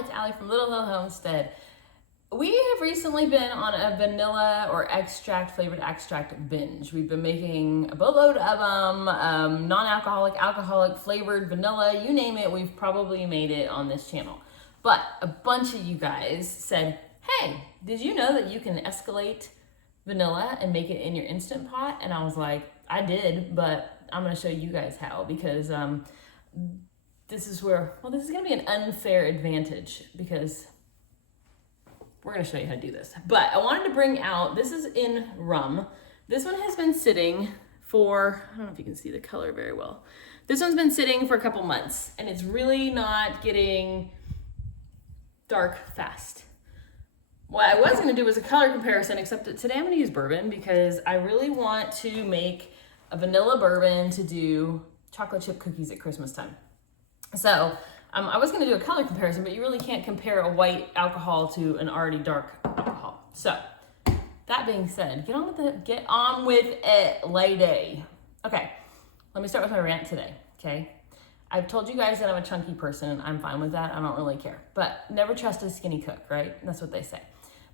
it's Allie from Little Hill Homestead. We have recently been on a vanilla or flavored extract binge. We've been making a boatload of them, non-alcoholic, alcoholic, flavored, vanilla, you name it, we've probably made it on this channel. But a bunch of you guys said, hey, did you know that you can escalate vanilla and make it in your Instant Pot? And I was like, I did, but I'm gonna show you guys how, because this is gonna be an unfair advantage, because we're gonna show you how to do this. But I wanted to bring out, this is in rum. This one has been sitting for, I don't know if you can see the color very well. This one's been sitting for a couple months and it's really not getting dark fast. What I was gonna do was a color comparison, except that today I'm gonna use bourbon because I really want to make a vanilla bourbon to do chocolate chip cookies at Christmas time. So I was gonna do a color comparison, but you really can't compare a white alcohol to an already dark alcohol. So that being said, get on with it, lady. Okay, let me start with my rant today, okay? I've told you guys that I'm a chunky person and I'm fine with that. I don't really care, but never trust a skinny cook, right? That's what they say.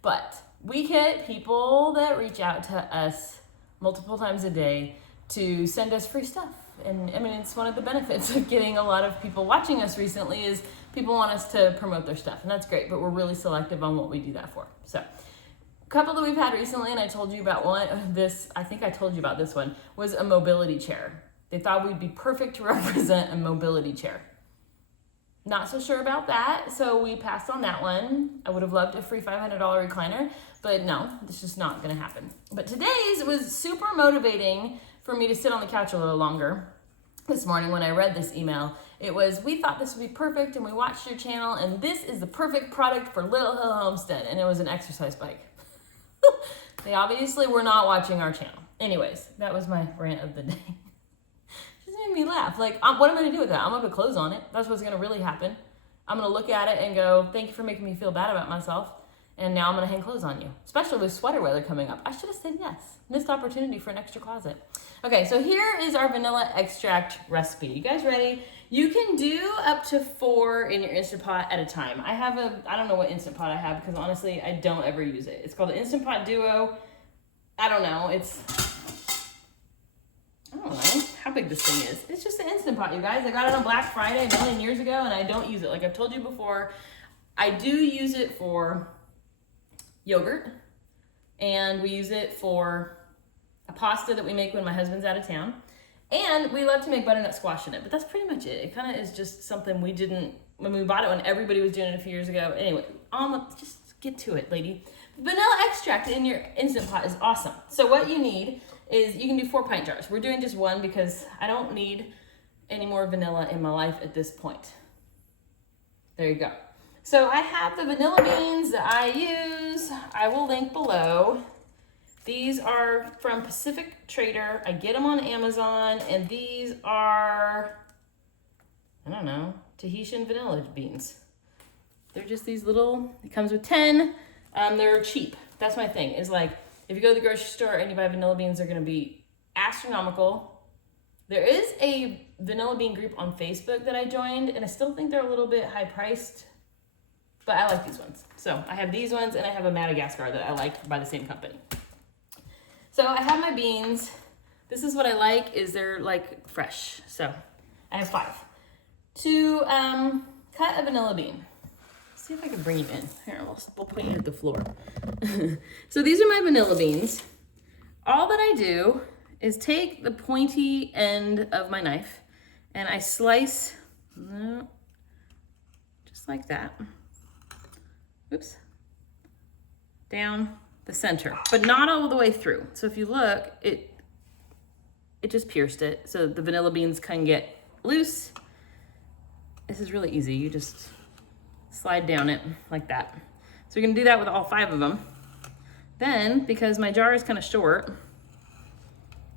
But we get people that reach out to us multiple times a day to send us free stuff. And I mean, it's one of the benefits of getting a lot of people watching us recently is people want us to promote their stuff, and that's great, but we're really selective on what we do that for. So a couple that we've had recently, and I told you about I think I told you about this one, was a mobility chair. They thought we'd be perfect to represent a mobility chair. Not so sure about that, so we passed on that one. I would have loved a free $500 recliner, but no, it's just not gonna happen. But today's was super motivating for me to sit on the couch a little longer. This morning when I read this email, it was, we thought this would be perfect and we watched your channel and this is the perfect product for Little Hill Homestead, and it was an exercise bike. They obviously were not watching our channel. Anyways, that was my rant of the day. Just made me laugh. Like, what am I gonna do with that? I'm gonna put clothes on it. That's what's gonna really happen. I'm gonna look at it and go, thank you for making me feel bad about myself. And now I'm gonna hang clothes on you, especially with sweater weather coming up. I should have said yes. Missed opportunity for an extra closet. Okay, so here is our vanilla extract recipe. You guys ready? You can do up to 4 in your Instant Pot at a time. I don't know what Instant Pot I have because honestly, I don't ever use it. It's called the Instant Pot Duo. I don't know, I don't know how big this thing is. It's just an Instant Pot, you guys. I got it on Black Friday a million years ago and I don't use it. Like I've told you before, I do use it for yogurt, and we use it for a pasta that we make when my husband's out of town, and we love to make butternut squash in it, but that's pretty much it. It kind of is just something we didn't, when we bought it when everybody was doing it a few years ago. Anyway, just get to it, lady. Vanilla extract in your Instant Pot is awesome. So what you need is, you can do 4 pint jars. We're doing just 1 because I don't need any more vanilla in my life at this point. There you go. So I have the vanilla beans that I use. I will link below. These are from Pacific Trader. I get them on Amazon, and these are, I don't know, Tahitian vanilla beans. They're just these little, it comes with 10. They're cheap. That's my thing, is like, if you go to the grocery store and you buy vanilla beans, they're gonna be astronomical. There is a vanilla bean group on Facebook that I joined, and I still think they're a little bit high priced, but I like these ones. So I have these ones, and I have a Madagascar that I like by the same company. So I have my beans. This is what I like, is they're like fresh. So I have 5. To cut a vanilla bean. See if I can bring you in. Here, we'll put you at the floor. So these are my vanilla beans. All that I do is take the pointy end of my knife and I slice, just like that. Oops. Down the center, but not all the way through. So if you look, it just pierced it. So the vanilla beans can get loose. This is really easy. You just slide down it like that. So you're gonna do that with all 5 of them. Then, because my jar is kind of short,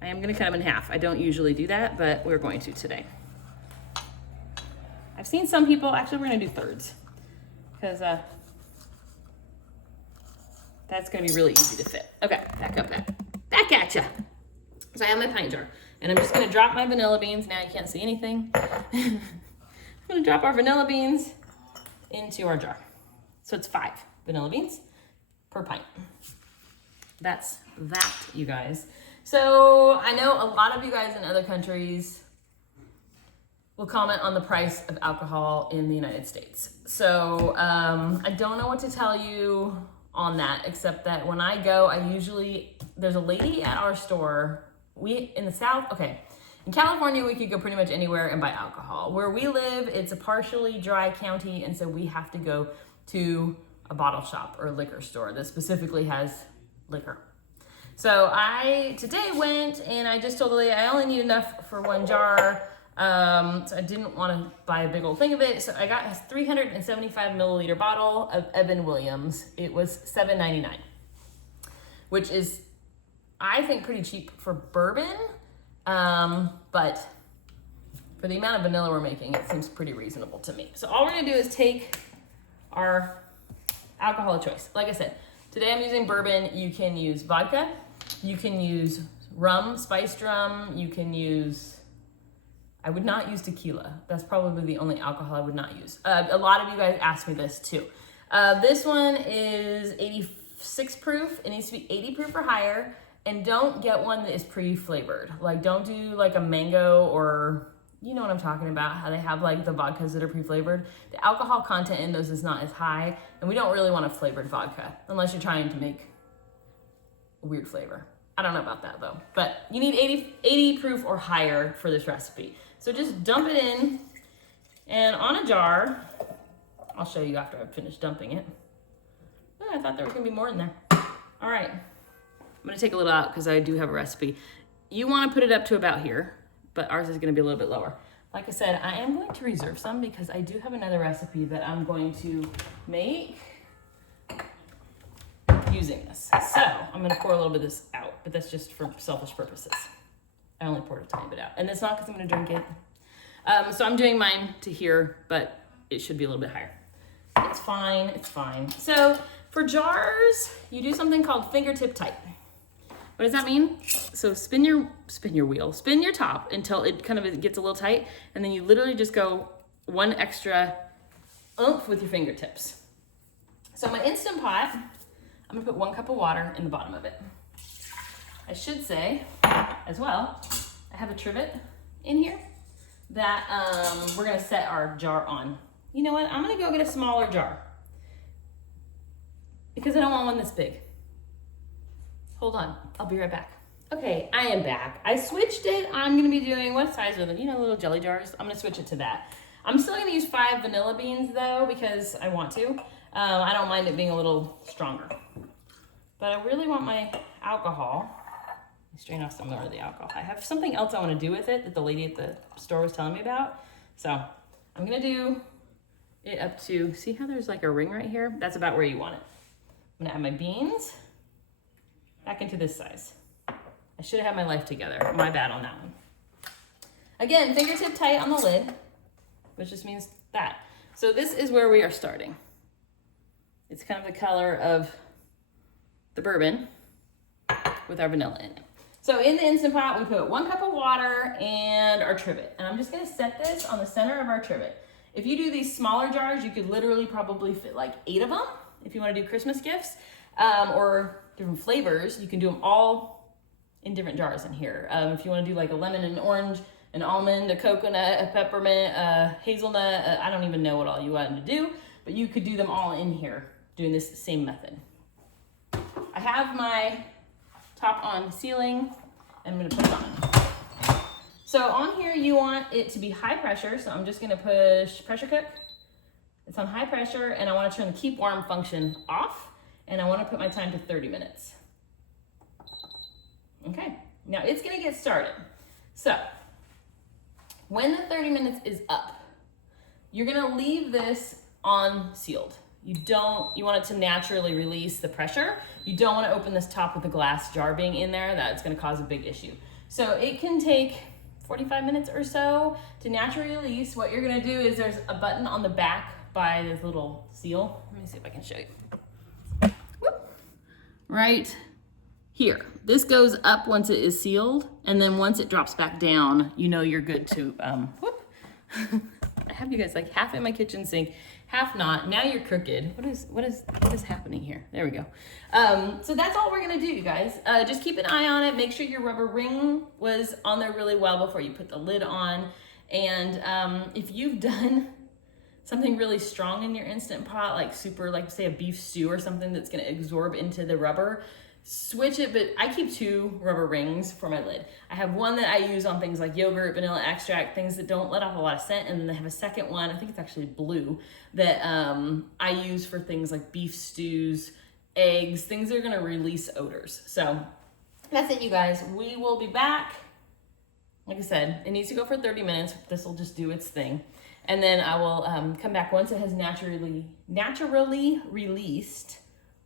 I am gonna cut them in half. I don't usually do that, but we're going to today. I've seen some people, actually we're gonna do thirds, because that's gonna be really easy to fit. Okay, back at ya. So I have my pint jar, and I'm just gonna drop my vanilla beans. Now you can't see anything. I'm gonna drop our vanilla beans into our jar. So it's 5 vanilla beans per pint. That's that, you guys. So I know a lot of you guys in other countries will comment on the price of alcohol in the United States. So I don't know what to tell you on that, except that when I go, there's a lady at our store. In the South, okay. In California, we could go pretty much anywhere and buy alcohol. Where we live, it's a partially dry county, and so we have to go to a bottle shop or a liquor store that specifically has liquor. So I today went and I just told the lady I only need enough for 1 jar. So I didn't want to buy a big old thing of it. So I got a 375 milliliter bottle of Evan Williams. It was $7.99, which is, I think, pretty cheap for bourbon. But for the amount of vanilla we're making, it seems pretty reasonable to me. So all we're gonna do is take our alcohol of choice. Like I said, today I'm using bourbon. You can use vodka. You can use rum, spiced rum. You can use, I would not use tequila. That's probably the only alcohol I would not use. A lot of you guys asked me this too. This one is 86 proof. It needs to be 80 proof or higher. And don't get one that is pre-flavored. Like, don't do like a mango, or you know what I'm talking about, how they have like the vodkas that are pre-flavored. The alcohol content in those is not as high, and we don't really want a flavored vodka unless you're trying to make a weird flavor. I don't know about that though, but you need 80 proof or higher for this recipe. So just dump it in, and on a jar, I'll show you after I've finished dumping it. Oh, I thought there was gonna be more in there. All right. I'm gonna take a little out because I do have a recipe. You wanna put it up to about here, but ours is gonna be a little bit lower. Like I said, I am going to reserve some because I do have another recipe that I'm going to make using this. So I'm gonna pour a little bit of this out, but that's just for selfish purposes. I only poured a tiny bit out. And it's not because I'm gonna drink it. So I'm doing mine to here, but it should be a little bit higher. It's fine, it's fine. So for jars, you do something called fingertip tight. What does that mean? So spin your top until it kind of gets a little tight, and then you literally just go 1 extra oomph with your fingertips. So my Instant Pot, I'm gonna put 1 cup of water in the bottom of it. I should say, as well, I have a trivet in here that we're gonna set our jar on. You know what, I'm gonna go get a smaller jar because I don't want one this big. Hold on, I'll be right back. Okay, I am back. I switched it. I'm gonna be doing, what size are them? You know, little jelly jars. I'm gonna switch it to that. I'm still gonna use 5 vanilla beans though, because I want to. I don't mind it being a little stronger. But I really want my alcohol. Let me strain off some more of the alcohol. I have something else I wanna do with it that the lady at the store was telling me about. So I'm gonna do it up to, see how there's like a ring right here? That's about where you want it. I'm gonna add my beans back into this size. I should have had my life together. My bad on that one. Again, fingertip tight on the lid, which just means that. So this is where we are starting. It's kind of the color of the bourbon with our vanilla in it. So in the Instant Pot, we put 1 cup of water and our trivet. And I'm just gonna set this on the center of our trivet. If you do these smaller jars, you could literally probably fit like 8 of them if you wanna do Christmas gifts, or different flavors. You can do them all in different jars in here. If you want to do like a lemon and orange, an almond, a coconut, a peppermint, a hazelnut, I don't even know what all you want to do, but you could do them all in here doing this same method. I have my top on sealing. I'm going to put it on. So on here you want it to be high pressure, so I'm just going to push pressure cook. It's on high pressure, and I want to turn the keep warm function off. And I want to put my time to 30 minutes. Okay, now it's gonna get started. So, when the 30 minutes is up, you're gonna leave this on sealed. You want it to naturally release the pressure. You don't wanna open this top with the glass jar being in there. That's gonna cause a big issue. So it can take 45 minutes or so to naturally release. What you're gonna do is there's a button on the back by this little seal. Let me see if I can show you. Right here. This goes up once it is sealed, and then once it drops back down, you know you're good to, I have you guys like half in my kitchen sink, half not. Now you're crooked. What is happening here? There we go. So that's all we're gonna do, you guys. Just keep an eye on it. Make sure your rubber ring was on there really well before you put the lid on. And if you've done something really strong in your Instant Pot, like say a beef stew or something that's gonna absorb into the rubber, switch it. But I keep 2 rubber rings for my lid. I have one that I use on things like yogurt, vanilla extract, things that don't let off a lot of scent, and then I have a second one, I think it's actually blue, that I use for things like beef stews, eggs, things that are gonna release odors. So that's it, you guys. We will be back. Like I said, it needs to go for 30 minutes. This will just do its thing. And then I will come back once it has naturally released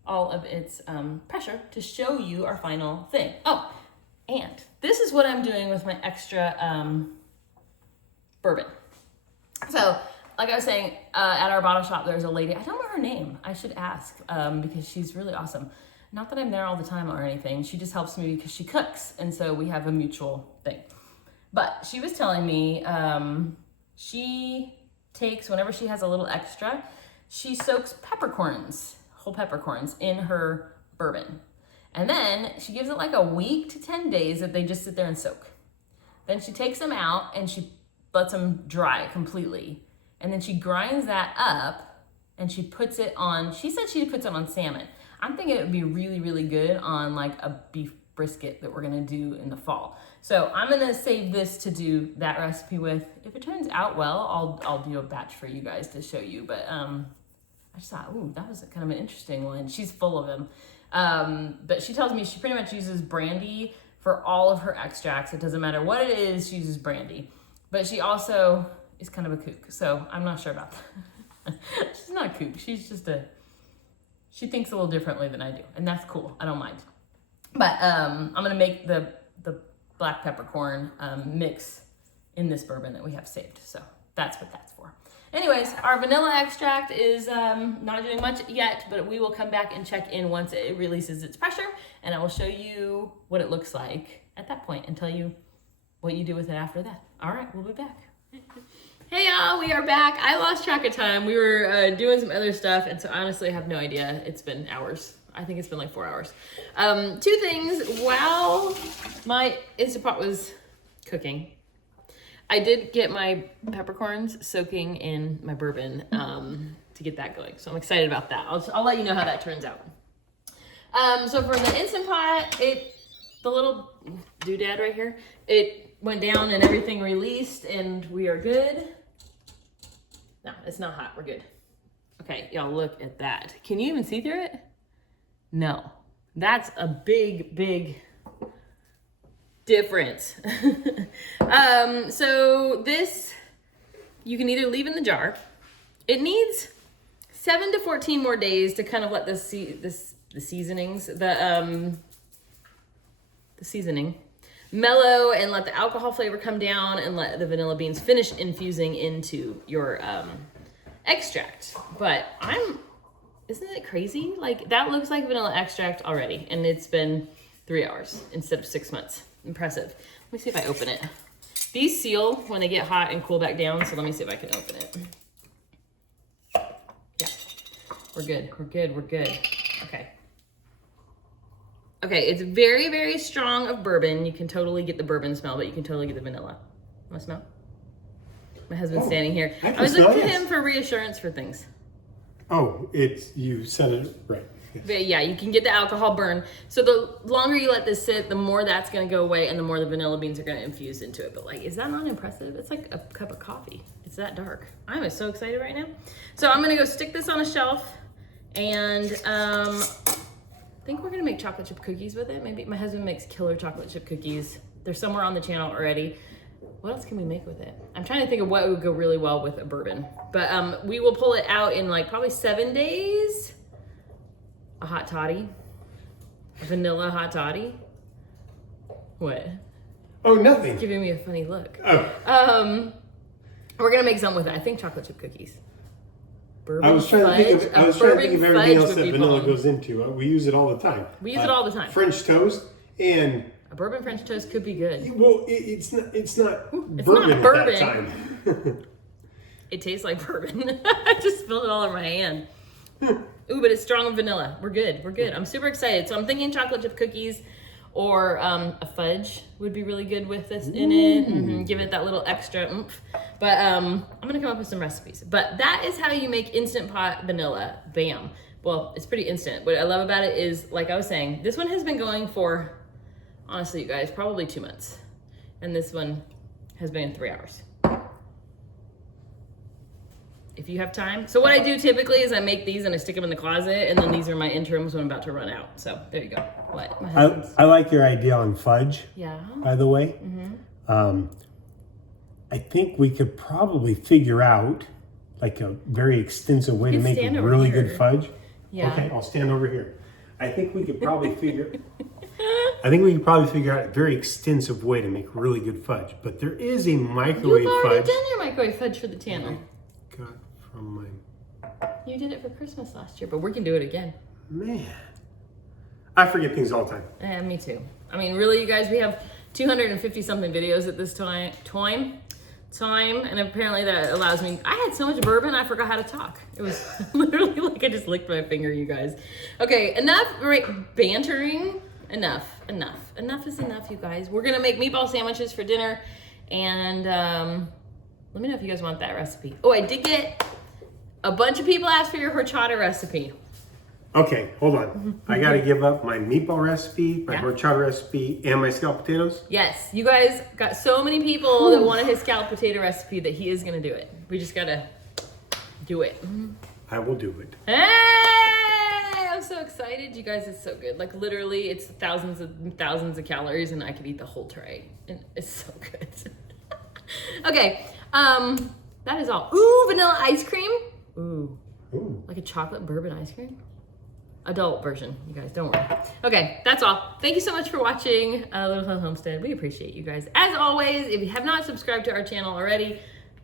all of its pressure to show you our final thing. Oh, and this is what I'm doing with my extra bourbon. So, like I was saying, at our bottle shop, there's a lady, I don't know her name. I should ask because she's really awesome. Not that I'm there all the time or anything. She just helps me because she cooks. And so we have a mutual thing. But she was telling me she takes, whenever she has a little extra, she soaks peppercorns, whole peppercorns, in her bourbon. And then she gives it like a week to 10 days that they just sit there and soak. Then she takes them out and she lets them dry completely. And then she grinds that up and she puts it on, she said she puts it on salmon. I'm thinking it would be really, really good on like a beef brisket that we're gonna do in the fall. So I'm gonna save this to do that recipe with. If it turns out well, I'll do a batch for you guys to show you. But I just thought, ooh, that was kind of an interesting one. She's full of them. But she tells me she pretty much uses brandy for all of her extracts. It doesn't matter what it is, she uses brandy. But she also is kind of a kook, so I'm not sure about that. She's not a kook, she's just she thinks a little differently than I do, and that's cool, I don't mind. But I'm gonna make the black peppercorn mix in this bourbon that we have saved. So that's what that's for. Anyways, our vanilla extract is not doing much yet, but we will come back and check in once it releases its pressure, and I will show you what it looks like at that point and tell you what you do with it after that. All right, we'll be back. Hey y'all, we are back. I lost track of time. We were doing some other stuff, and so honestly I have no idea. It's been hours. I think it's been like 4 hours. 2 things. While my Instant Pot was cooking, I did get my peppercorns soaking in my bourbon to get that going. So I'm excited about that. I'll let you know how that turns out. So for the Instant Pot, the little doodad right here, it went down and everything released and we are good. No, it's not hot. We're good. Okay, y'all look at that. Can you even see through it? No, that's a big, big difference. So this, you can either leave in the jar. It needs 7 to 14 more days to kind of let the seasonings, the seasoning mellow and let the alcohol flavor come down and let the vanilla beans finish infusing into your extract. But isn't it crazy? Like that looks like vanilla extract already, and it's been 3 hours instead of 6 months. Impressive. Let me see if I open it. These seal when they get hot and cool back down, so let me see if I can open it. Yeah, we're good, we're good, we're good. Okay. Okay, it's very, very strong of bourbon. You can totally get the bourbon smell, but you can totally get the vanilla. Want to smell? My husband's standing here. I was looking at him for reassurance for things. Oh, you said it right. Yes. But yeah, you can get the alcohol burn. So the longer you let this sit, the more that's gonna go away and the more the vanilla beans are gonna infuse into it. But like, is that not impressive? It's like a cup of coffee. It's that dark. I'm so excited right now. So I'm gonna go stick this on a shelf and I think we're gonna make chocolate chip cookies with it. Maybe my husband makes killer chocolate chip cookies. They're somewhere on the channel already. What else can we make with it? I'm trying to think of what would go really well with a bourbon. But we will pull it out in like probably 7 days. A hot toddy. A vanilla hot toddy. What? Oh, nothing. It's giving me a funny look. Oh. We're gonna make something with it. I think chocolate chip cookies. Bourbon I was trying to think of everything else that vanilla bomb. goes into. We use it all the time. We use it all the time. French toast and a bourbon French toast could be good. Well, it's not bourbon not bourbon. at that time. It tastes like bourbon. I just spilled it all over my hand. Ooh, but it's strong with vanilla. We're good. We're good. I'm super excited. So I'm thinking chocolate chip cookies or a fudge would be really good with this in it. Give it that little extra oomph. But I'm gonna come up with some recipes. But that is how you make Instant Pot vanilla. Bam. Well, it's pretty instant. What I love about it is, like I was saying, this one has been going for, honestly, you guys, probably 2 months. And this one has been 3 hours. If you have time. So what I do typically is I make these and I stick them in the closet, and then these are my interims when I'm about to run out. So there you go. What? I like your idea on fudge. Yeah. By the way, I think we could probably figure out like a very extensive way to make a really good fudge. Yeah. Okay, I'll stand over here. I think we could probably figure. I think we could probably figure out a very extensive way to make really good fudge. But there is a microwave You've already fudge. done your microwave fudge for the channel. Got from my You did it for Christmas last year, but we can do it again. man. I forget things all the time. Me too. I mean, really, you guys, we have 250 something videos at this time, and apparently that allows me. I had so much bourbon, I forgot how to talk. It was literally like I just licked my finger, you guys. Okay, enough bantering. Enough is enough, you guys. We're gonna make meatball sandwiches for dinner, and let me know if you guys want that recipe. Oh, I did get a bunch of people asked for your horchata recipe. Okay, hold on. I got to give up my meatball recipe, my Yeah. horchata recipe, and my scalloped potatoes. Yes, you guys got so many people that wanted his scalloped potato recipe that he is gonna do it. We just gotta do it. I will do it. Hey, I'm so excited, you guys. It's so good. Like literally, it's thousands of calories, and I could eat the whole tray, and it's so good. Okay, that is all. Ooh, vanilla ice cream. Ooh, like a chocolate bourbon ice cream. Adult version, you guys, don't worry. Okay, that's all. Thank you so much for watching Little Fun Homestead. We appreciate you guys. As always, if you have not subscribed to our channel already,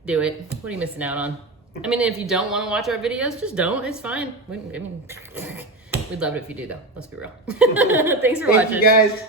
do it. What are you missing out on? I mean, if you don't want to watch our videos, just don't. It's fine. We'd love it if you do, though. Let's be real. Thanks for watching. Thank you, guys.